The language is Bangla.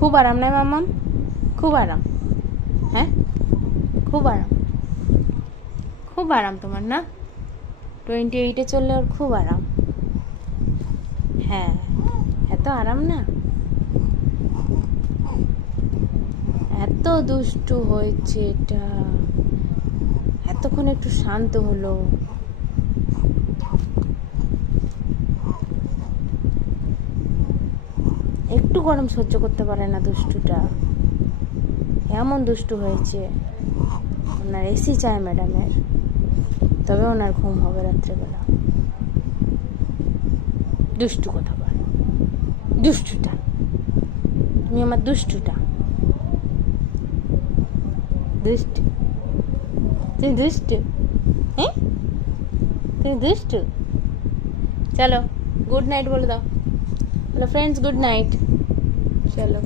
খুব আরাম না মাম্মাম? খুব আরাম? হ্যাঁ, খুব আরাম, খুব আরাম তোমার না? 28-এ চললে ওর খুব আরাম। হ্যাঁ, এত আরাম না? এত দুষ্টু হয়েছে এটা, এতক্ষণ একটু শান্ত হলো। একটু গরম সহ্য করতে পারে না দুষ্টুটা, এমন দুষ্টু হয়েছে। ওনার এসি চাই ম্যাডামের, তবে ওনার ঘুম হবে রাত্রেবেলা। দুষ্টু কথা বল, দুষ্টুটা, তুমি আমার দুষ্টুটা, দুষ্টু, তুমি দুষ্টু, হ্যাঁ তুমি দুষ্টু। চলো গুড নাইট বলে দাও, বলো ফ্রেন্ডস গুড নাইট। চলো।